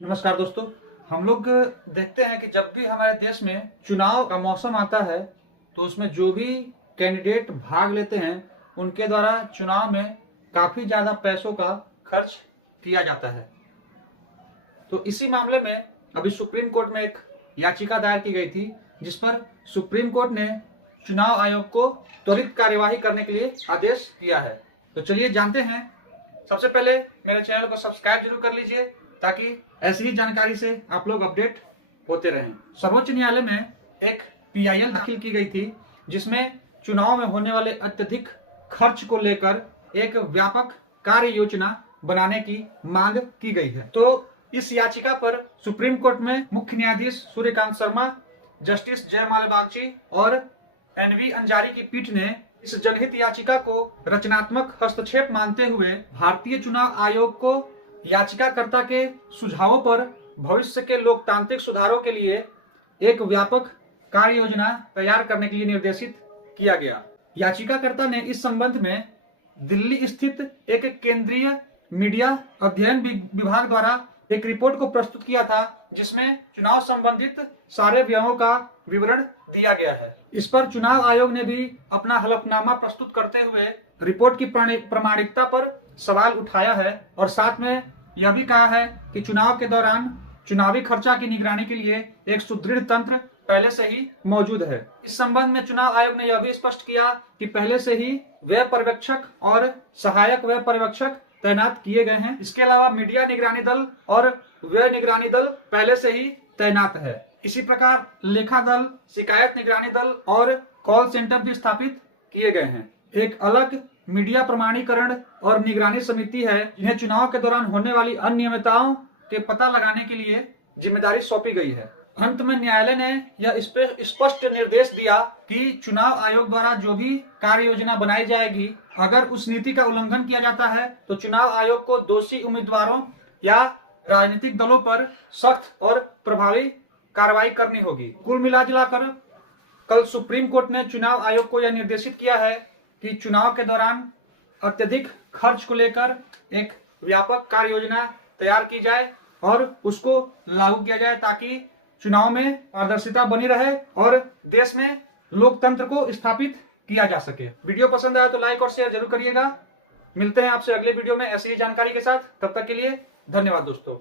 नमस्कार दोस्तों। हम लोग देखते हैं कि जब भी हमारे देश में चुनाव का मौसम आता है तो उसमें जो भी कैंडिडेट भाग लेते हैं उनके द्वारा चुनाव में काफी ज्यादा पैसों का खर्च किया जाता है। तो इसी मामले में अभी सुप्रीम कोर्ट में एक याचिका दायर की गई थी जिस पर सुप्रीम कोर्ट ने चुनाव आयोग को त्वरित कार्यवाही करने के लिए आदेश दिया है। तो चलिए जानते हैं। सबसे पहले मेरे चैनल को सब्सक्राइब जरूर कर लीजिए ताकि ऐसी ही जानकारी से आप लोग अपडेट होते रहें। सर्वोच्च न्यायालय में एक पीआईएल दाखिल की गई थी जिसमें चुनाव में होने वाले अत्यधिक खर्च को लेकर एक व्यापक कार्य योजना बनाने की मांग की गई है। तो इस याचिका पर सुप्रीम कोर्ट में मुख्य न्यायाधीश सूर्यकांत शर्मा, जस्टिस जयमाल बागची और एनवी अंजारी की पीठ ने इस जनहित याचिका को रचनात्मक हस्तक्षेप मानते हुए भारतीय चुनाव आयोग को याचिकाकर्ता के सुझावों पर भविष्य के लोकतांत्रिक सुधारों के लिए एक व्यापक कार्य योजना तैयार करने के लिए निर्देशित किया गया। याचिकाकर्ता ने इस संबंध में दिल्ली स्थित एक केंद्रीय मीडिया अध्ययन विभाग द्वारा एक रिपोर्ट को प्रस्तुत किया था जिसमें चुनाव संबंधित सारे व्ययों का विवरण दिया गया है। इस पर चुनाव आयोग ने भी अपना हलफनामा प्रस्तुत करते हुए रिपोर्ट की प्रामाणिकता पर सवाल उठाया है और साथ में यह भी कहा है कि चुनाव के दौरान चुनावी खर्चा की निगरानी के लिए एक सुदृढ़ तंत्र पहले से ही मौजूद है। इस संबंध में चुनाव आयोग ने यह भी स्पष्ट किया कि पहले से ही व्यय पर्यवेक्षक और सहायक व्यय पर्यवेक्षक तैनात किए गए हैं। इसके अलावा मीडिया निगरानी दल और व्यय निगरानी दल पहले से ही तैनात है। इसी प्रकार लेखा दल, शिकायत निगरानी दल और कॉल सेंटर भी स्थापित किए गए हैं। एक अलग मीडिया प्रमाणीकरण और निगरानी समिति है जिन्हें चुनाव के दौरान होने वाली अनियमितताओं के पता लगाने के लिए जिम्मेदारी सौंपी गई है। अंत में न्यायालय ने यह स्पष्ट निर्देश दिया कि चुनाव आयोग द्वारा जो भी कार्य योजना बनाई जाएगी, अगर उस नीति का उल्लंघन किया जाता है तो चुनाव आयोग को दोषी उम्मीदवारों या राजनीतिक दलों पर सख्त और प्रभावी कार्रवाई करनी होगी। कुल मिलाकर कल सुप्रीम कोर्ट ने चुनाव आयोग को यह निर्देशित किया है कि चुनाव के दौरान अत्यधिक खर्च को लेकर एक व्यापक कार्य योजना तैयार की जाए और उसको लागू किया जाए ताकि चुनाव में पारदर्शिता बनी रहे और देश में लोकतंत्र को स्थापित किया जा सके। वीडियो पसंद आया तो लाइक और शेयर जरूर करिएगा। मिलते हैं आपसे अगले वीडियो में ऐसी ही जानकारी के साथ। तब तक के लिए धन्यवाद दोस्तों।